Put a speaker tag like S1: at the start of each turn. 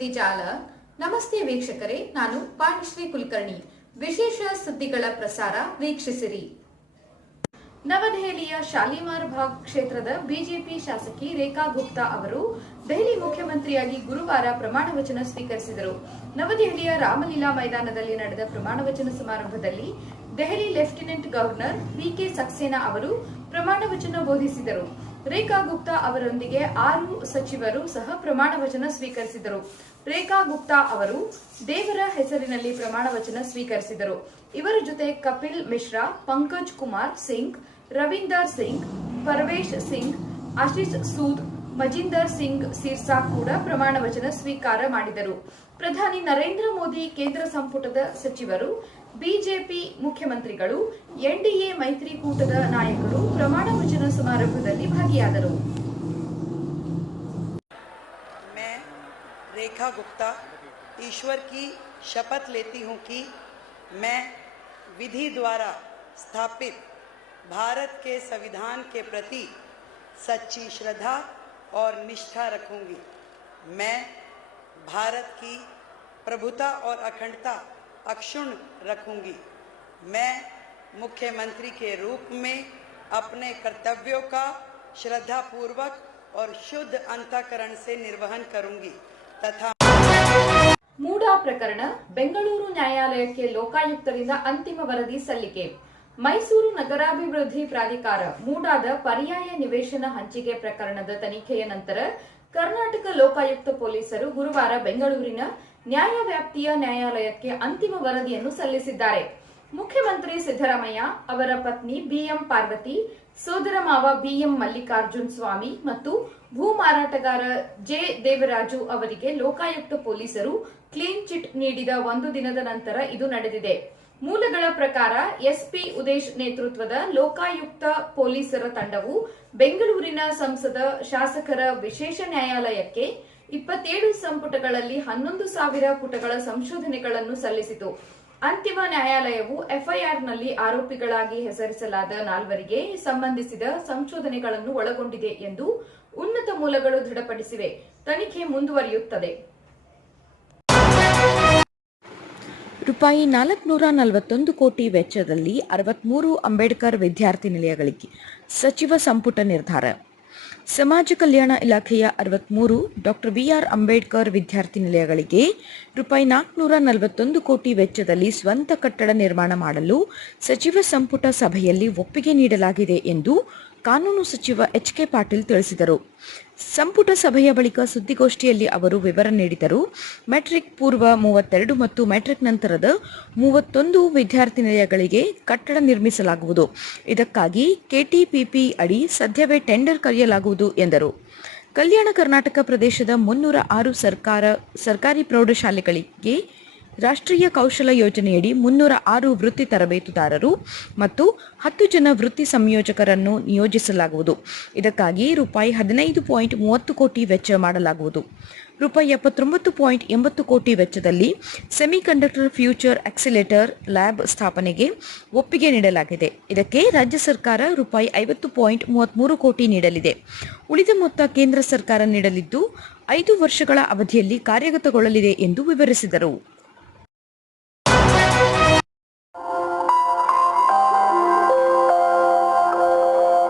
S1: ಸುದ್ದಿ ಜಾಲ. ನಮಸ್ತೆ ವೀಕ್ಷಕರೇ, ನಾನು ಪಾಣಿಶ್ರೀ ಕುಲಕರ್ಣಿ. ವಿಶೇಷ ಸುದ್ದಿಗಳ ಪ್ರಸಾರ ವೀಕ್ಷಿಸಿರಿ. ನವದೆಹಲಿಯ ಶಾಲಿಮಾರ್ ಭಾಗ್ ಕ್ಷೇತ್ರದ ಬಿಜೆಪಿ ಶಾಸಕಿ ರೇಖಾ ಗುಪ್ತಾ ಅವರು ದೆಹಲಿ ಮುಖ್ಯಮಂತ್ರಿಯಾಗಿ ಗುರುವಾರ ಪ್ರಮಾಣ ವಚನ ಸ್ವೀಕರಿಸಿದರು. ನವದೆಹಲಿಯ ರಾಮಲೀಲಾ ಮೈದಾನದಲ್ಲಿ ನಡೆದ ಪ್ರಮಾಣ ವಚನ ಸಮಾರಂಭದಲ್ಲಿ Delhi lieutenant governor VK Saxena ಅವರು ಪ್ರಮಾಣ ವಚನ ಬೋಧಿಸಿದರು. ರೇಖಾ ಗುಪ್ತಾ ಅವರೊಂದಿಗೆ ಆರು ಸಚಿವರು ಸಹ ಪ್ರಮಾಣ ವಚನ ಸ್ವೀಕರಿಸಿದರು. ರೇಖಾ ಗುಪ್ತಾ ಅವರು ದೇವರ ಹೆಸರಿನಲ್ಲಿ ಪ್ರಮಾಣ ವಚನ ಸ್ವೀಕರಿಸಿದರು. ಇವರ ಜೊತೆ ಕಪಿಲ್ ಮಿಶ್ರಾ, ಪಂಕಜ್ ಕುಮಾರ್ ಸಿಂಗ್, ರವೀಂದರ್ ಸಿಂಗ್, ಪರವೇಶ್ ಸಿಂಗ್, ಆಶೀಶ್ ಸೂದ್ ಮಜಿಂದರ್ ಸಿಂಗ್ ಸಿರ್ಸಾ ಕೂಡ ಪ್ರಮಾಣ ವಚನ ಸ್ವೀಕಾರ ಮಾಡಿದರು ಪ್ರಧಾನಿ ನರೇಂದ್ರ ಮೋದಿ ಕೇಂದ್ರ ಸಂಪುಟದ ಸಚಿವರು ಬಿಜೆಪಿ ಮುಖ್ಯಮಂತ್ರಿಗಳು ಎನ್ಡಿಎ ಮೈತ್ರಿಕೂಟದ ನಾಯಕರು ಪ್ರಮಾಣ ವಚನ ಸಮಾರಂಭದಲ್ಲಿ ಭಾಗಿಯಾದರು
S2: मैं रेखा गुप्ता ईश्वर की शपथ लेती हूँ कि मैं विधि द्वारा स्थापित भारत के संविधान के प्रति सच्ची श्रद्धा और निष्ठा रखूंगी मैं भारत की प्रभुता और अखंडता अक्षुण्ण रखूंगी मैं मुख्यमंत्री के रूप में अपने कर्तव्यों का श्रद्धापूर्वक और शुद्ध अंतकरण से निर्वहन करूंगी तथा
S1: ಮೂಡಾ ಪ್ರಕರಣ ಬೆಂಗಳೂರು ನ್ಯಾಯಾಲಯಕ್ಕೆ ಲೋಕಾಯುಕ್ತರಿಂದ ಅಂತಿಮ ವರದಿ ಸಲ್ಲಿಕೆ ಮೈಸೂರು ನಗರಾಭಿವೃದ್ಧಿ ಪ್ರಾಧಿಕಾರ ಮೂಡಾದ ಪರ್ಯಾಯ ನಿವೇಶನ ಹಂಚಿಕೆ ಪ್ರಕರಣದ ತನಿಖೆಯ ನಂತರ ಕರ್ನಾಟಕ ಲೋಕಾಯುಕ್ತ ಪೊಲೀಸರು ಗುರುವಾರ ಬೆಂಗಳೂರಿನ ನ್ಯಾಯವ್ಯಾಪ್ತಿಯ ನ್ಯಾಯಾಲಯಕ್ಕೆ ಅಂತಿಮ ವರದಿಯನ್ನು ಸಲ್ಲಿಸಿದ್ದಾರೆ. ಮುಖ್ಯಮಂತ್ರಿ ಸಿದ್ದರಾಮಯ್ಯ, ಅವರ ಪತ್ನಿ ಬಿಎಂ ಪಾರ್ವತಿ, ಸೋದರ ಮಾವ ಬಿಎಂ ಮಲ್ಲಿಕಾರ್ಜುನ್ ಸ್ವಾಮಿ ಮತ್ತು ಭೂ ಮಾರಾಟಗಾರ ಜೆ ದೇವರಾಜು ಅವರಿಗೆ ಲೋಕಾಯುಕ್ತ ಪೊಲೀಸರು ಕ್ಲೀನ್ ಚಿಟ್ ನೀಡಿದ ಒಂದು ದಿನದ ನಂತರ ಇದು ನಡೆದಿದೆ. ಮೂಲಗಳ ಪ್ರಕಾರ ಎಸ್ಪಿ ಉದೇಶ್ ನೇತೃತ್ವದ ಲೋಕಾಯುಕ್ತ ಪೊಲೀಸರ ತಂಡವು ಬೆಂಗಳೂರಿನ ಸಂಸದ ಶಾಸಕರ ವಿಶೇಷ ನ್ಯಾಯಾಲಯಕ್ಕೆ ಇಪ್ಪತ್ತೇಳು ಸಂಪುಟಗಳಲ್ಲಿ ಹನ್ನೊಂದು ಸಾವಿರ ಪುಟಗಳ ಸಂಶೋಧನೆಗಳನ್ನು ಸಲ್ಲಿಸಿತು. ಅಂತಿಮ ನ್ಯಾಯಾಲಯವು ಎಫ್ಐಆರ್ನಲ್ಲಿ ಆರೋಪಿಗಳಾಗಿ ಹೆಸರಿಸಲಾದ ನಾಲ್ವರಿಗೆ ಸಂಬಂಧಿಸಿದ ಸಂಶೋಧನೆಗಳನ್ನು ಒಳಗೊಂಡಿದೆ ಎಂದು ಉನ್ನತ ಮೂಲಗಳು ದೃಢಪಡಿಸಿವೆ. ತನಿಖೆ ಮುಂದುವರಿಯುತ್ತದೆ.
S3: ರೂಪಾಯಿ ನಾಲ್ಕುನೂರ ನಲವತ್ತೊಂದು ಕೋಟಿ ವೆಚ್ಚದಲ್ಲಿ ಅರವತ್ಮೂರು ಅಂಬೇಡ್ಕರ್ ವಿದ್ಯಾರ್ಥಿ ನಿಲಯಗಳಿಗೆ ಸಚಿವ ಸಂಪುಟ ನಿರ್ಧಾರ. ಸಮಾಜ ಕಲ್ಯಾಣ ಇಲಾಖೆಯ ಅರವತ್ಮೂರು ಡಾಕ್ಟರ್ ಬಿಆರ್ ಅಂಬೇಡ್ಕರ್ ವಿದ್ಯಾರ್ಥಿ ನಿಲಯಗಳಿಗೆ ರೂಪಾಯಿ ನಾಲ್ಕುನೂರ ನಲವತ್ತೊಂದು ಕೋಟಿ ವೆಚ್ಚದಲ್ಲಿ ಸ್ವಂತ ಕಟ್ಟಡ ನಿರ್ಮಾಣ ಮಾಡಲು ಸಚಿವ ಸಂಪುಟ ಸಭೆಯಲ್ಲಿ ಒಪ್ಪಿಗೆ ನೀಡಲಾಗಿದೆ ಎಂದು ಕಾನೂನು ಸಚಿವ ಎಚ್ ಕೆ ಪಾಟೀಲ್ ತಿಳಿಸಿದರು. ಸಂಪುಟ ಸಭೆಯ ಬಳಿಕ ಸುದ್ದಿಗೋಷ್ಠಿಯಲ್ಲಿ ಅವರು ವಿವರ ನೀಡಿದರು. ಮೆಟ್ರಿಕ್ ಪೂರ್ವ ಮೂವತ್ತೆರಡು ಮತ್ತು ಮೆಟ್ರಿಕ್ ನಂತರದ ಮೂವತ್ತೊಂದು ವಿದ್ಯಾರ್ಥಿ ನಿಲಯಗಳಿಗೆ ಕಟ್ಟಡ ನಿರ್ಮಿಸಲಾಗುವುದು. ಇದಕ್ಕಾಗಿ ಕೆಟಿಪಿಪಿ ಅಡಿ ಸದ್ಯವೇ ಟೆಂಡರ್ ಕರೆಯಲಾಗುವುದು ಎಂದರು. ಕಲ್ಯಾಣ ಕರ್ನಾಟಕ ಪ್ರದೇಶದ ಮುನ್ನೂರ ಆರು ಸರ್ಕಾರ, ಸರ್ಕಾರಿ ಪ್ರೌಢಶಾಲೆಗಳಿಗೆ ರಾಷ್ಟ್ರೀಯ ಕೌಶಲ ಯೋಜನೆಯಡಿ ಮುನ್ನೂರ ಆರು ವೃತ್ತಿ ತರಬೇತುದಾರರು ಮತ್ತು ಹತ್ತು ಜನ ವೃತ್ತಿ ಸಂಯೋಜಕರನ್ನು ನಿಯೋಜಿಸಲಾಗುವುದು. ಇದಕ್ಕಾಗಿ ರೂಪಾಯಿ ಹದಿನೈದು ಪಾಯಿಂಟ್ ಮೂವತ್ತು ಕೋಟಿ ವೆಚ್ಚ ಮಾಡಲಾಗುವುದು. ರೂಪಾಯಿ ಎಪ್ಪತ್ತೊಂಬತ್ತು ಪಾಯಿಂಟ್ ಎಂಬತ್ತು ಕೋಟಿ ವೆಚ್ಚದಲ್ಲಿ ಸೆಮಿಕಂಡಕ್ಟರ್ ಫ್ಯೂಚರ್ ಆಕ್ಸಿಲೇಟರ್ ಲ್ಯಾಬ್ ಸ್ಥಾಪನೆಗೆ ಒಪ್ಪಿಗೆ ನೀಡಲಾಗಿದೆ. ಇದಕ್ಕೆ ರಾಜ್ಯ ಸರ್ಕಾರ ರೂಪಾಯಿ ಐವತ್ತು ಪಾಯಿಂಟ್ ಮೂವತ್ತ್ಮೂರು ಕೋಟಿ ನೀಡಲಿದೆ. ಉಳಿದ ಮೊತ್ತ ಕೇಂದ್ರ ಸರ್ಕಾರ ನೀಡಲಿದ್ದು, ಐದು ವರ್ಷಗಳ ಅವಧಿಯಲ್ಲಿ ಕಾರ್ಯಗತಗೊಳ್ಳಲಿದೆ ಎಂದು ವಿವರಿಸಿದರು.